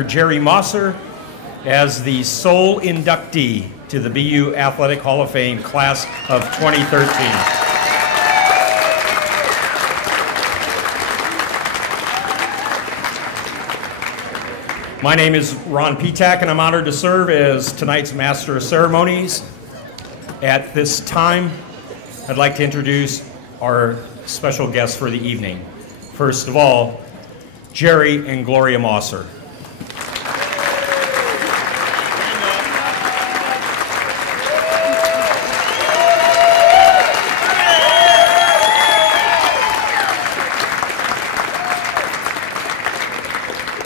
Jerry Mosser as the sole inductee to the BU Athletic Hall of Fame class of 2013. My name is Ron Petak, and I'm honored to serve as tonight's Master of Ceremonies. At this time, I'd like to introduce our special guests for the evening. First of all, Jerry and Gloria Mosser.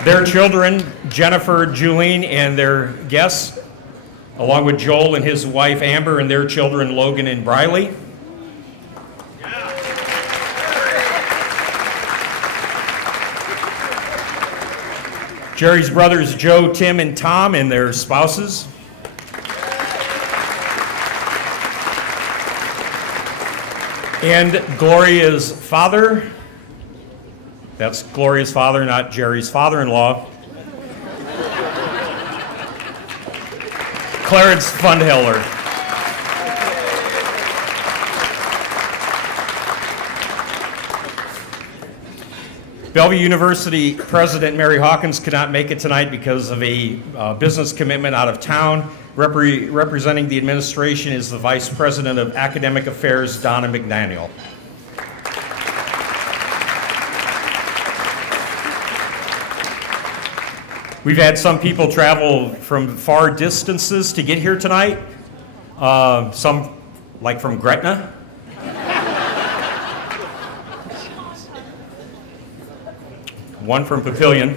Their children, Jennifer, Julene, and their guests, along with Joel and his wife, Amber, and their children, Logan and Briley. Jerry's brothers, Joe, Tim, and Tom, and their spouses. And Gloria's father. That's Gloria's father, not Jerry's father-in-law. Clarence Fundhiller. Bellevue University President Mary Hawkins could not make it tonight because of a business commitment out of town. Representing the administration is the Vice President of Academic Affairs, Donna McDaniel. We've had some people travel from far distances to get here tonight. Some, like from Gretna. One from Papillion.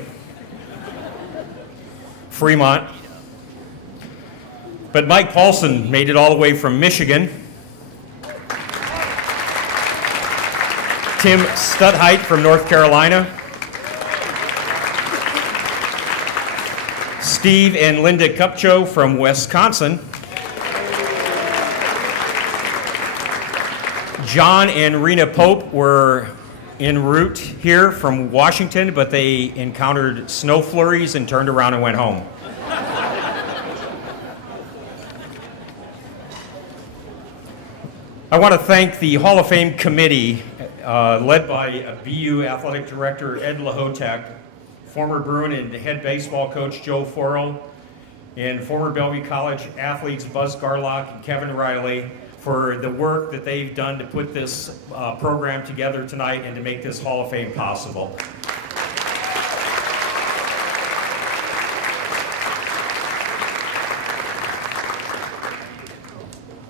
Fremont. But Mike Paulson made it all the way from Michigan. Tim Studheit from North Carolina. Steve and Linda Kupcho from Wisconsin. John and Rena Pope were en route here from Washington, but they encountered snow flurries and turned around and went home. I want to thank the Hall of Fame committee led by BU Athletic Director Ed Lahotek, former Bruin and head baseball coach Joe Forel, and former Bellevue College athletes Buzz Garlock and Kevin Riley for the work that they've done to put this program together tonight and to make this Hall of Fame possible.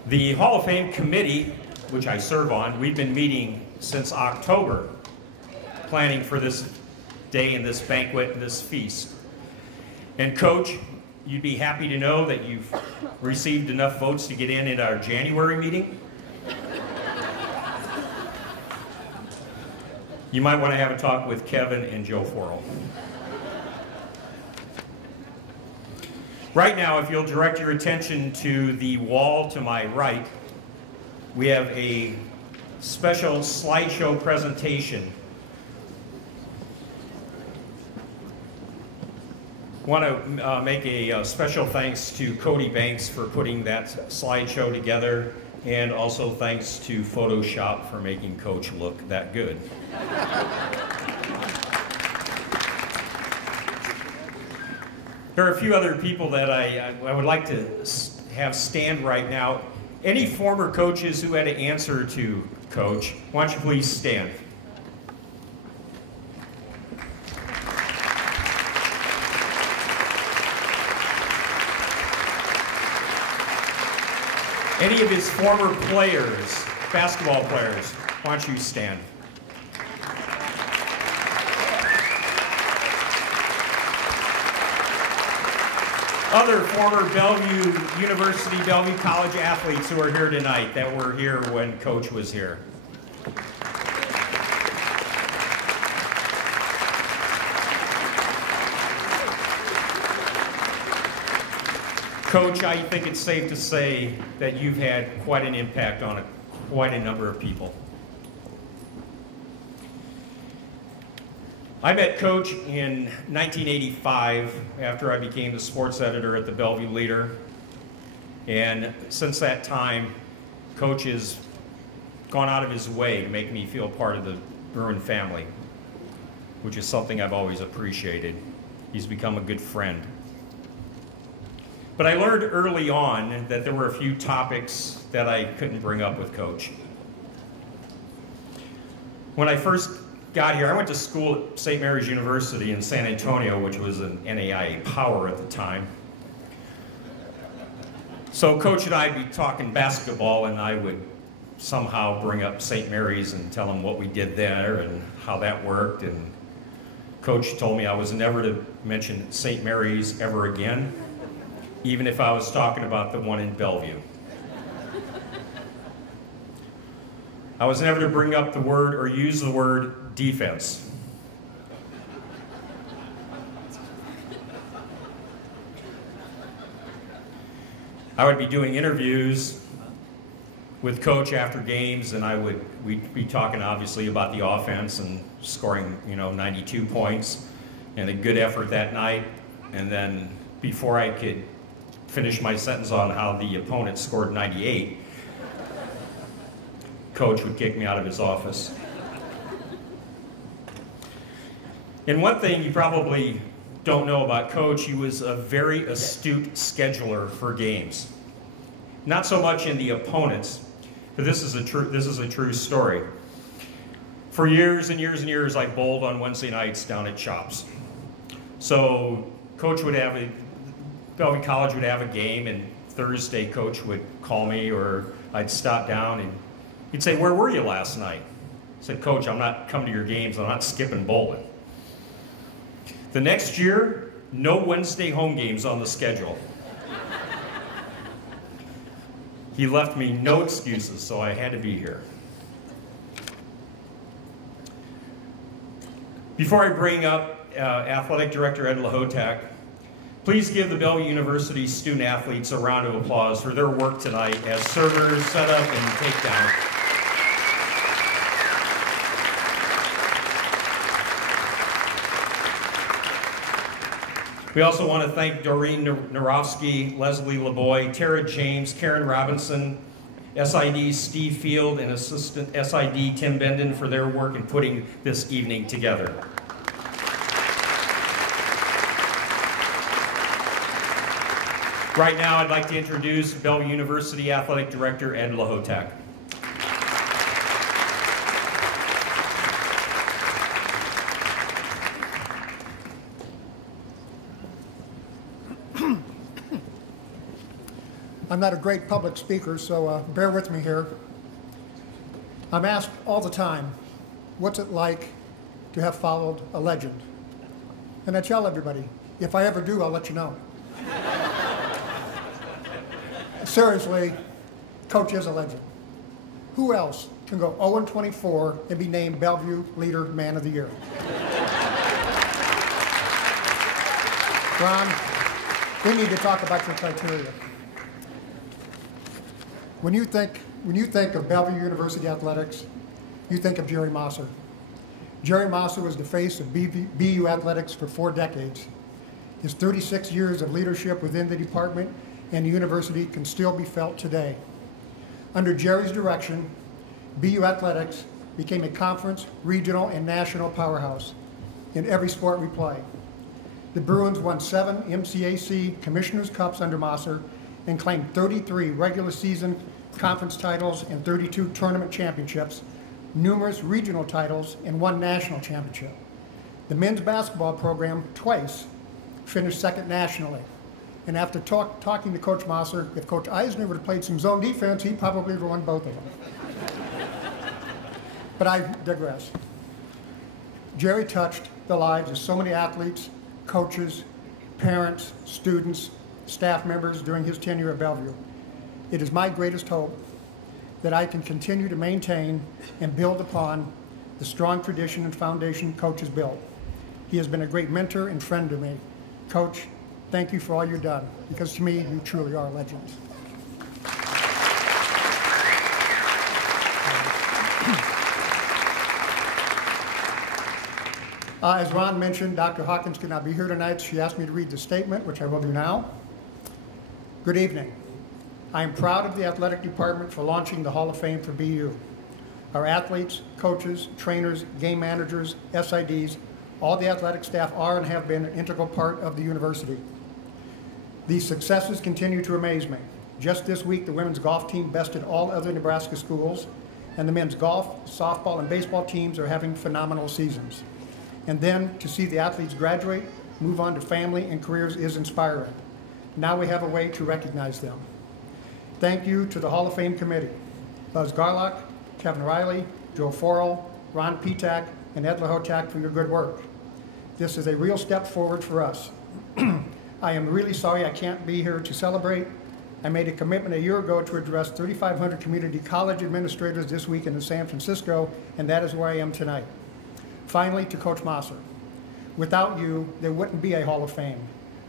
The Hall of Fame committee, which I serve on, we've been meeting since October, planning for this day and this banquet and this feast. And Coach, you'd be happy to know that you've received enough votes to get in at our January meeting. You might want to have a talk with Kevin and Joe Forel. Right now, if you'll direct your attention to the wall to my right, we have a special slideshow presentation. I want to make a special thanks to Cody Banks for putting that slideshow together, and also thanks to Photoshop for making Coach look that good. There are a few other people that I would like to have stand right now. Any former coaches who had to answer to Coach, why don't you please stand? Any of his former players, basketball players, why don't you stand? Other former Bellevue University, Bellevue College athletes who are here tonight that were here when Coach was here. Coach, I think it's safe to say that you've had quite an impact on quite a number of people. I met Coach in 1985 after I became the sports editor at the Bellevue Leader. And since that time, Coach has gone out of his way to make me feel part of the Bruin family, which is something I've always appreciated. He's become a good friend. But I learned early on that there were a few topics that I couldn't bring up with Coach. When I first got here, I went to school at St. Mary's University in San Antonio, which was an NAIA power at the time. So Coach and I'd be talking basketball, and I would somehow bring up St. Mary's and tell him what we did there and how that worked. And Coach told me I was never to mention St. Mary's ever again, even if I was talking about the one in Bellevue. I was never to bring up the word or use the word defense. I would be doing interviews with Coach after games, and we'd be talking obviously about the offense and scoring, 92 points and a good effort that night. And then before I could finish my sentence on how the opponent scored 98, Coach would kick me out of his office. And one thing you probably don't know about Coach, he was a very astute scheduler for games. Not so much in the opponents, but this is a true story. For years and years and years, I bowled on Wednesday nights down at Chops. So Coach would have Bellevue College would have a game, and Thursday Coach would call me, or I'd stop down and he'd say, "Where were you last night?" I said, "Coach, I'm not coming to your games. I'm not skipping bowling." The next year, no Wednesday home games on the schedule. He left me no excuses, so I had to be here. Before I bring up Athletic Director Ed Lahotak, please give the Bellevue University student athletes a round of applause for their work tonight as servers, setup, and takedown. We also want to thank Doreen Narofsky, Leslie LeBoy, Tara James, Karen Robinson, SID Steve Field, and Assistant SID Tim Benden for their work in putting this evening together. Right now, I'd like to introduce Bellevue University Athletic Director Ed Lahotak. I'm not a great public speaker, so bear with me here. I'm asked all the time, what's it like to have followed a legend? And I tell everybody, if I ever do, I'll let you know. Seriously, Coach is a legend. Who else can go 0-24 and be named Bellevue Leader Man of the Year? Ron, we need to talk about your criteria. When you think of Bellevue University Athletics, you think of Jerry Mosser. Jerry Mosser was the face of BU Athletics for 4 decades. His 36 years of leadership within the department and the university can still be felt today. Under Jerry's direction, BU Athletics became a conference, regional, and national powerhouse in every sport we play. The Bruins won 7 MCAC Commissioners' Cups under Mosser and claimed 33 regular season conference titles and 32 tournament championships, numerous regional titles, and 1 national championship. The men's basketball program twice finished 2nd nationally. And after talking to Coach Mosser, if Coach Eisner would have played some zone defense, he probably would have won both of them. But I digress. Jerry touched the lives of so many athletes, coaches, parents, students, staff members during his tenure at Bellevue. It is my greatest hope that I can continue to maintain and build upon the strong tradition and foundation Coach has built. He has been a great mentor and friend to me. Coach, thank you for all you've done, because to me, you truly are legends. As Ron mentioned, Dr. Hawkins could not be here tonight. She asked me to read the statement, which I will do now. Good evening. I am proud of the athletic department for launching the Hall of Fame for BU. Our athletes, coaches, trainers, game managers, SIDs, all the athletic staff are and have been an integral part of the university. These successes continue to amaze me. Just this week, the women's golf team bested all other Nebraska schools, and the men's golf, softball, and baseball teams are having phenomenal seasons. And then to see the athletes graduate, move on to family and careers is inspiring. Now we have a way to recognize them. Thank you to the Hall of Fame Committee, Buzz Garlock, Kevin Riley, Joe Forrell, Ron Petak, and Ed Lahotak for your good work. This is a real step forward for us. I am really sorry I can't be here to celebrate. I made a commitment a year ago to address 3,500 community college administrators this week in San Francisco, and that is where I am tonight. Finally, to Coach Mosser. Without you, there wouldn't be a Hall of Fame.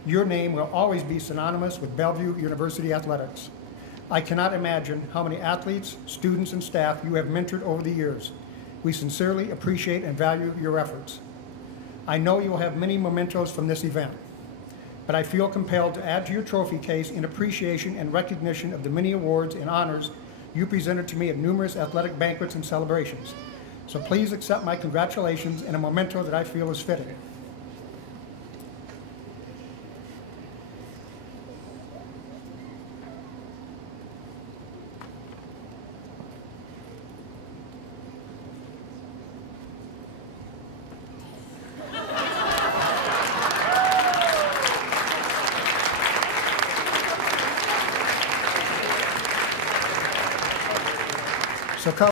Your name will always be synonymous with Bellevue University Athletics. I cannot imagine how many athletes, students, and staff you have mentored over the years. We sincerely appreciate and value your efforts. I know you will have many mementos from this event, but I feel compelled to add to your trophy case in appreciation and recognition of the many awards and honors you presented to me at numerous athletic banquets and celebrations. So please accept my congratulations and a memento that I feel is fitting.